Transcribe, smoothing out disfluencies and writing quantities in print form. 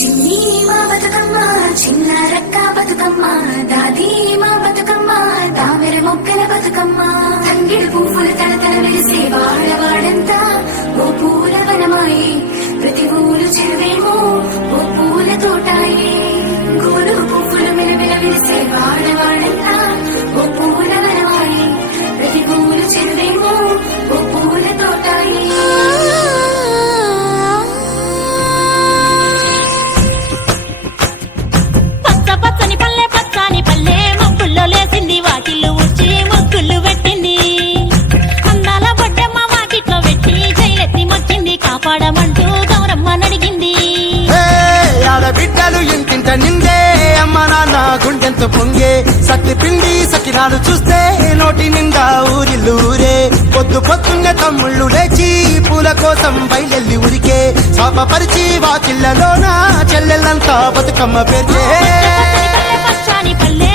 చిన్ని మా బతుకమ్మ చిన్న రక్క బతుకమ్మ దాది మా బతుకమ్మ దామెర మొక్కల బతుకమ్మ తంగిడు పువ్వులు తలతల వెలిసే వాడవాడంతా ఓ పూల వనమాయి ప్రతి ఊరు చెరువేమో ఓ పూల తోటాయి గోరు పువ్వులు మెలమెల వెలిసే వాడవాడంతా ఓ పూల వనమాయి ప్రతి ఊరు చెరువేమో ఓ పూల తోటాయి లేసింది వాకిళ్ళు ఊడ్చి ముగ్గులు పెట్టింది అందాల బొడ్డమ్మ వాకిట్లో పెట్టి జైలెత్తి మొచ్చింది కాపాడమంటూ గౌరమ్మ నడిగింది ఆడబిడ్డలు ఇంటింట నిందే అమ్మ నాన్న గుండెంత పొంగే సత్తి పిండి సకినాలు చూస్తే నోటి నిండా ఊరిల్లూరే పొద్దు పొద్దున్నే తమ్ముళ్ళు లేచి పూల కోసం బయలెల్లి ఉరికే శాపపరిచి వాకిళ్లలోన చెల్లెళ్ళంతా బతుకమ్మ పేర్చే పచ్చాని పల్లె